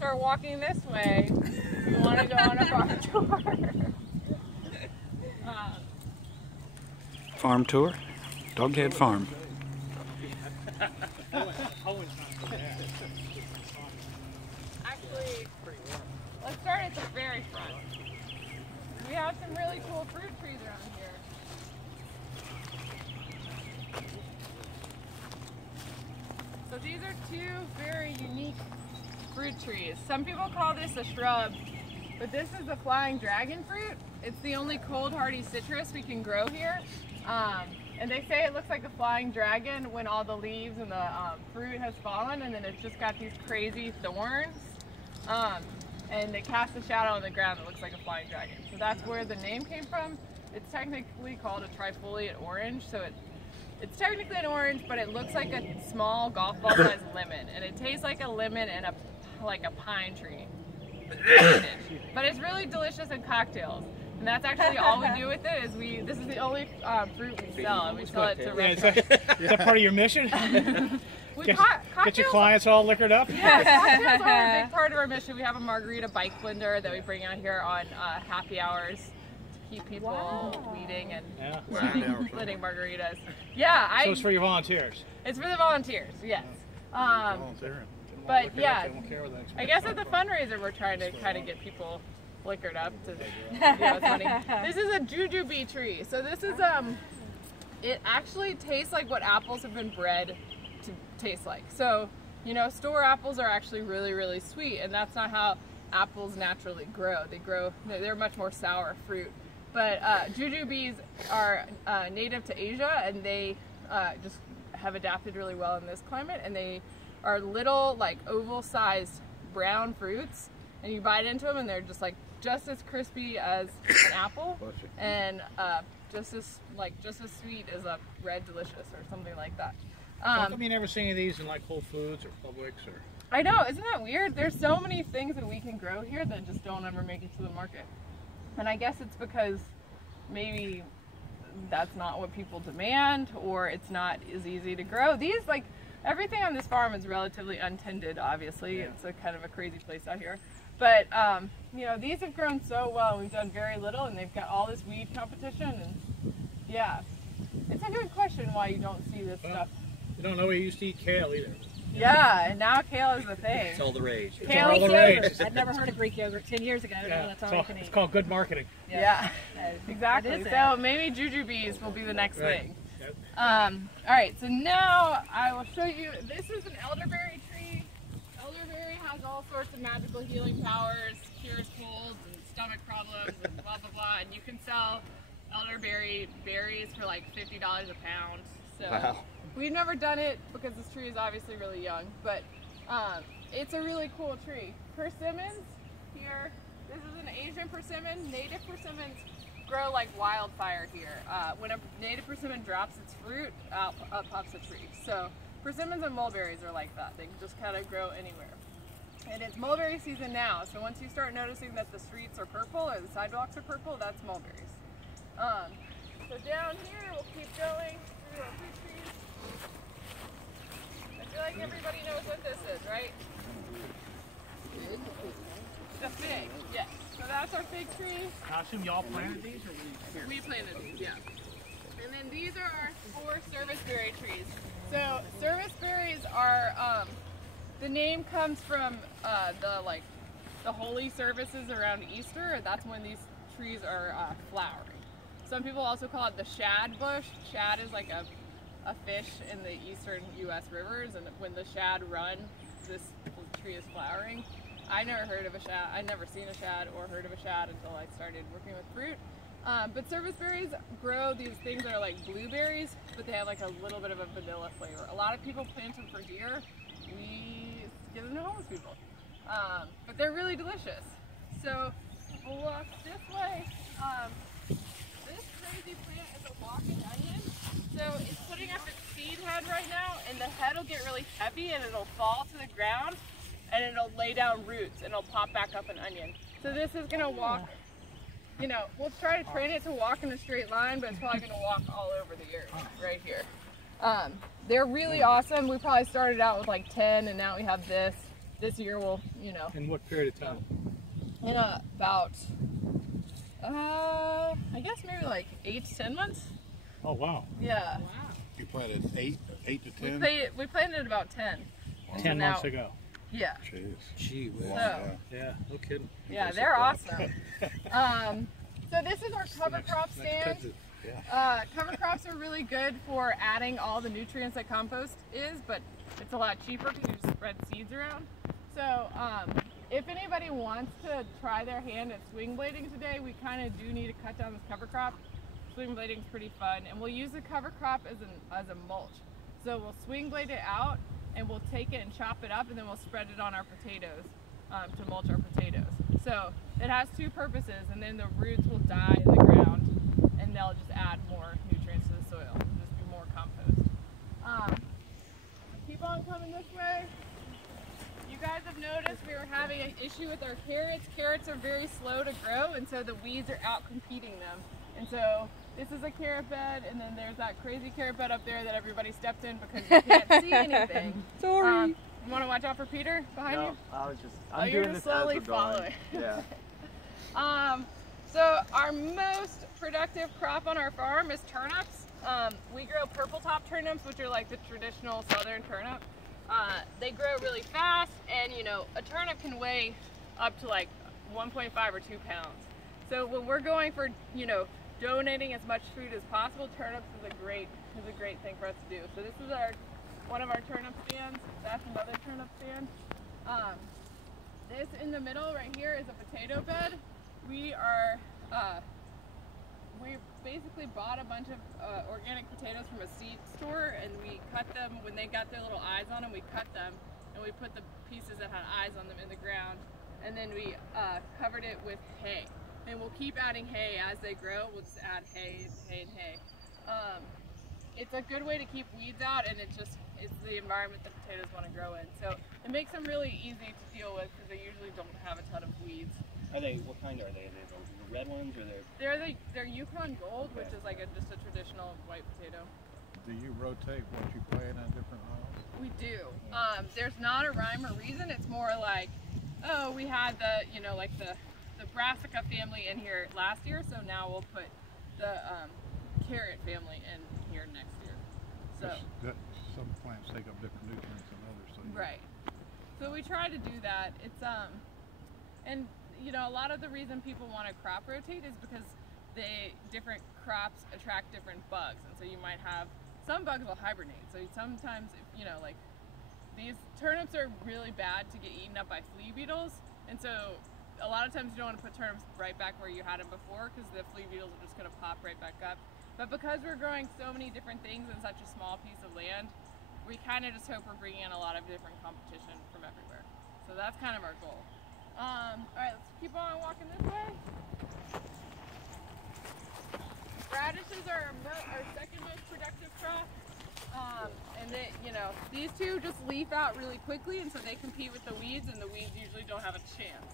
start walking this way, you want to go on a farm tour. Farm tour? Doghead Farm. Actually, let's start at the very front. We have some really cool fruit trees around here. So these are two very unique fruit trees. Some people call this a shrub, but this is the flying dragon fruit. It's the only cold hardy citrus we can grow here. And they say it looks like a flying dragon when all the leaves and the fruit has fallen, and then it's just got these crazy thorns. And they cast a shadow on the ground that looks like a flying dragon. So that's where the name came from. It's technically called a trifoliate orange, so it's technically an orange, but it looks like a small golf ball sized lemon, and it tastes like a lemon and like a pine tree. But it's really delicious in cocktails, and that's actually all we do with it. This is the only fruit we sell, and we sell it to restaurants. Is that part of your mission? Get your clients all liquored up? Yeah, cocktails are a big part of our mission. We have a margarita bike blender that we bring out here on happy hours to keep people leading and splitting margaritas. Yeah, so it's for your volunteers? It's for the volunteers, yes. But yeah, I guess at the fundraiser we're trying to kind of get people liquored up. It's funny. This is a jujube tree. So this is it actually tastes like what apples have been bred to taste like. So, you know, store apples are actually really, really sweet, and that's not how apples naturally grow. They're much more sour fruit. But jujubes are native to Asia, and they just have adapted really well in this climate, and they are little, like, oval-sized brown fruits, and you bite into them, and they're just as crispy as an apple, and just as sweet as a Red Delicious or something like that. How come you never see any of these in like Whole Foods or Publix or? I know, isn't that weird? There's so many things that we can grow here that just don't ever make it to the market. And I guess it's because maybe that's not what people demand, or it's not as easy to grow. These, like, everything on this farm is relatively untended, obviously. Yeah. It's a kind of a crazy place out here. But, you know, these have grown so well. We've done very little, and they've got all this weed competition, and yeah. It's a good question why you don't see this stuff. You don't know we used to eat kale either. Yeah, and now kale is the thing. It's all the rage. Kale all the rage. I'd never heard of Greek yogurt 10 years ago. Yeah, That's all you can eat. It's called good marketing. Yeah, exactly. So maybe jujubes will be the next thing. Yep. All right, so now I will show you. This is an elderberry tree. Elderberry has all sorts of magical healing powers, cures colds and stomach problems and blah, blah, blah. And you can sell elderberry berries for like $50 a pound. So wow. We've never done it because this tree is obviously really young, but it's a really cool tree. Persimmons here, this is an Asian persimmon. Native persimmons grow like wildfire here. When a native persimmon drops its fruit, up pops a tree. So persimmons and mulberries are like that. They can just kind of grow anywhere. And it's mulberry season now, so once you start noticing that the streets are purple or the sidewalks are purple, that's mulberries. So down here, we'll keep going through our fruit trees. I feel like everybody knows what this is, right? The fig, yes. So that's our fig tree. I assume y'all planted these, or we planted these, yeah. And then these are our 4 serviceberry trees. So serviceberries are, the name comes from the holy services around Easter. That's when these trees are flowering. Some people also call it the shad bush. Shad is like a fish in the eastern U.S. rivers, and when the shad run, this tree is flowering. I never heard of a shad. I'd never seen a shad or heard of a shad until I started working with fruit. But serviceberries grow these things that are like blueberries, but they have like a little bit of a vanilla flavor. A lot of people plant them for here. We give them to homeless people. But they're really delicious. So we'll walk this way. This crazy plant is a walking onion. So it's putting up its seed head right now, and the head will get really heavy and it'll fall to the ground, and it'll lay down roots and it'll pop back up an onion. So this is gonna walk, you know, we'll try to train it to walk in a straight line, but it's probably gonna walk all over the earth right here. They're really awesome. We probably started out with like 10, and now we have this. this year we'll, you know. In what period of time? In about, I guess maybe like 8 to 10 months. Oh wow. Yeah. Wow. You planted 8 to 10? We planted about 10. 10 months ago. Yeah. Jeez. Gee whiz. Yeah, no kidding. Yeah, they're awesome. So this is our cover crop stand. Cover crops are really good for adding all the nutrients that compost is, but it's a lot cheaper because you just spread seeds around. So if anybody wants to try their hand at swing blading today, we kind of do need to cut down this cover crop. Swing blading is pretty fun, and we'll use the cover crop as a mulch. So we'll swing blade it out, and we'll take it and chop it up, and then we'll spread it on our potatoes to mulch our potatoes. So it has two purposes, and then the roots will die in the ground, and they'll just add more nutrients to the soil. It'll just be more compost. Keep on coming this way. You guys have noticed we were having an issue with our carrots. Carrots are very slow to grow, and so the weeds are out competing them. And so this is a carrot bed, and then there's that crazy carrot bed up there that everybody stepped in because you can't see anything. Sorry. You want to watch out for Peter behind you? I was just, you're just slowly following. Yeah. So our most productive crop on our farm is turnips. We grow purple top turnips, which are like the traditional southern turnip. They grow really fast, and you know, a turnip can weigh up to like 1.5 or 2 pounds. So when we're going for, you know, donating as much food as possible, turnips is a great thing for us to do. So this is one of our turnip stands. That's another turnip stand. This in the middle right here is a potato bed. We basically bought a bunch of organic potatoes from a seed store, and we cut them when they got their little eyes on them. We cut them and we put the pieces that had eyes on them in the ground, and then we covered it with hay. And we'll keep adding hay as they grow. We'll just add hay and hay. It's a good way to keep weeds out, and it's the environment that potatoes want to grow in. So it makes them really easy to deal with because they usually don't have a ton of weeds. What kind are they? Are they the red ones, or they're Yukon Gold, which is like just a traditional white potato. Do you rotate what you plant in different aisles? We do. There's not a rhyme or reason. It's more like, oh, we had the brassica family in here last year, so now we'll put the carrot family in here next year. So some plants take up different nutrients than others. So right. So we try to do that. It's and you know, a lot of the reason people want to crop rotate is because different crops attract different bugs, and so you might have some bugs will hibernate. So sometimes, you know, like these turnips are really bad to get eaten up by flea beetles, and so a lot of times you don't want to put turnips right back where you had them before because the flea beetles are just going to pop right back up. But because we're growing so many different things in such a small piece of land, we kind of just hope we're bringing in a lot of different competition from everywhere. So that's kind of our goal. All right, let's keep on walking this way. Radishes are our second most productive crop. And they, you know, these two just leaf out really quickly, and so they compete with the weeds, and the weeds usually don't have a chance.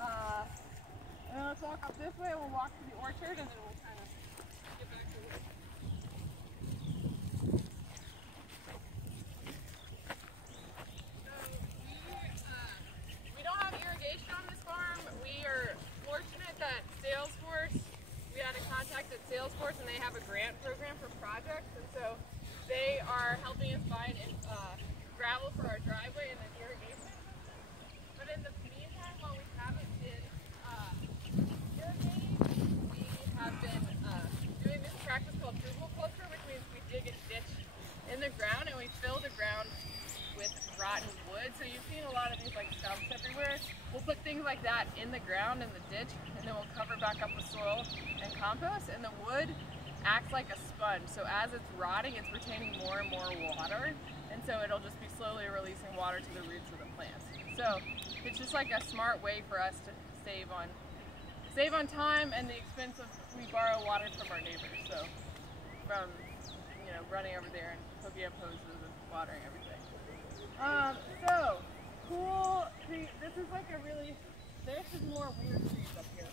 And then let's walk up this way. We'll walk to the orchard, and then we'll kind of get back to work. We don't have irrigation on this farm. We are fortunate that we had a contact at Salesforce, and they have a grant program for projects, and so they are helping us find gravel for our driveway and then irrigation. But in the meantime, while we haven't been irrigating, we have been doing this practice called frugal culture, which means we dig a ditch in the ground and we fill the ground with rotten wood. So you've seen a lot of these like stumps everywhere. We'll put things like that in the ground in the ditch, and then we'll cover back up with soil and compost, and the wood acts like a sponge. So as it's rotting, it's retaining more and more water, and so it'll just be slowly releasing water to the roots of the plants. So it's just like a smart way for us to save on time and the expense of, we borrow water from our neighbors. So from, you know, running over there and hooking up hoses and watering everything. So cool tree. This is like this is more weird trees up here.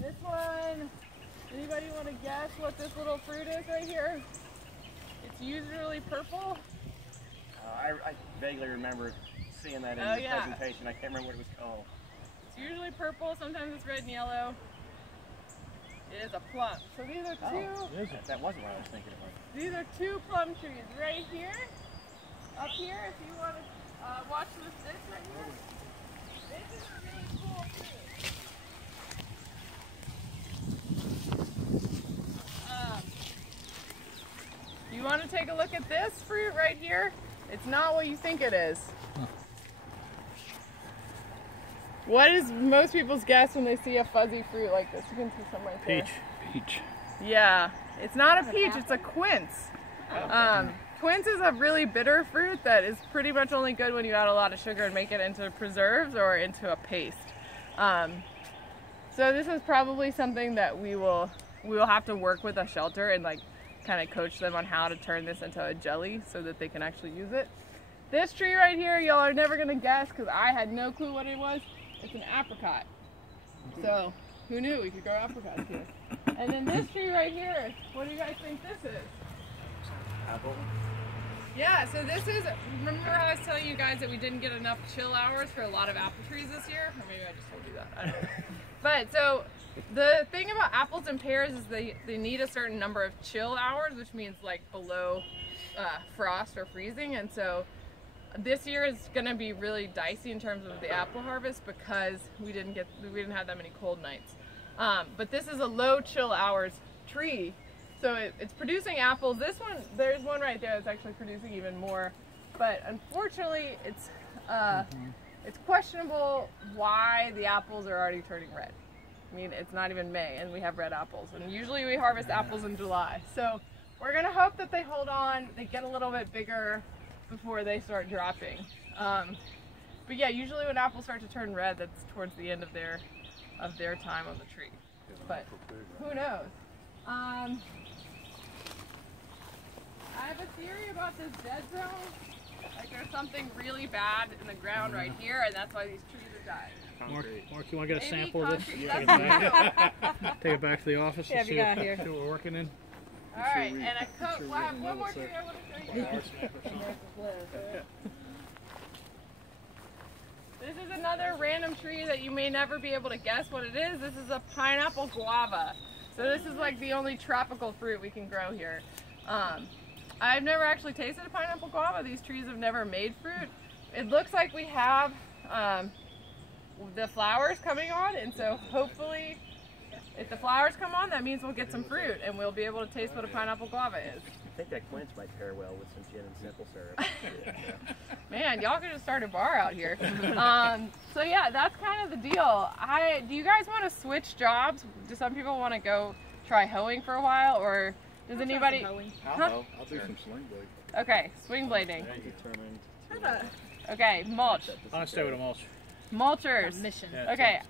This one, anybody want to guess what this little fruit is right here? It's usually purple. I vaguely remember seeing that in Oh, the yeah. presentation. I can't remember what it was called. It's usually purple, sometimes it's red and yellow. It is a plum. So these are two. Is it? That wasn't what I was thinking it was. These are two plum trees right here. Up here, if you want to watch this right here. This is a really cool tree. You want to take a look at this fruit right here? It's not what you think it is. What is most people's guess when they see a fuzzy fruit like this? You can see some right there. Peach. Yeah, it's not a peach, it's a quince. Quince is a really bitter fruit that is pretty much only good when you add a lot of sugar and make it into preserves or into a paste. So this is probably something that we will have to work with a shelter and like kind of coach them on how to turn this into a jelly so that they can actually use it. This tree right here, y'all are never gonna guess because I had no clue what it was. It's an apricot. So who knew we could grow apricots here? And then this tree right here, what do you guys think this is? Apple. Yeah, so this is, remember how I was telling you guys that we didn't get enough chill hours for a lot of apple trees this year? Or maybe I just told you that, I don't know. But so the thing about apples and pears is they need a certain number of chill hours, which means like below frost or freezing. And so this year is going to be really dicey in terms of the apple harvest because we didn't have that many cold nights. But this is a low chill hours tree, so it's producing apples. This one, there's one right there that's actually producing even more, but unfortunately it's questionable why the apples are already turning red. I mean, it's not even May and we have red apples, and usually we harvest apples in July. So we're gonna hope that they hold on, they get a little bit bigger before they start dropping. But yeah, usually when apples start to turn red, that's towards the end of their time on the tree. But who knows? I have a theory about this dead zone. Like there's something really bad in the ground right here, and that's why these trees are dying. Mark, you want to get a Maybe sample of this? concrete. Take it back. Take it back to the office and see what we're working in. All right, and I have one more tree I want to show you. This is another random tree that you may never be able to guess what it is. This is a pineapple guava. So this is like the only tropical fruit we can grow here. I've never actually tasted a pineapple guava. These trees have never made fruit. It looks like we have the flowers coming on, and so hopefully if the flowers come on, that means we'll get some fruit and we'll be able to taste what a pineapple guava is. I think that quince might pair well with some gin and simple syrup. Man, y'all could just start a bar out here. So yeah, that's kind of the deal. Do you guys want to switch jobs? Do some people want to go try hoeing for a while, or does anybody? I'll do some sling blade. Okay, swing blading. Determined. Okay, mulch. I'll stay with a mulch. Mulchers. Mission. Yeah, Okay,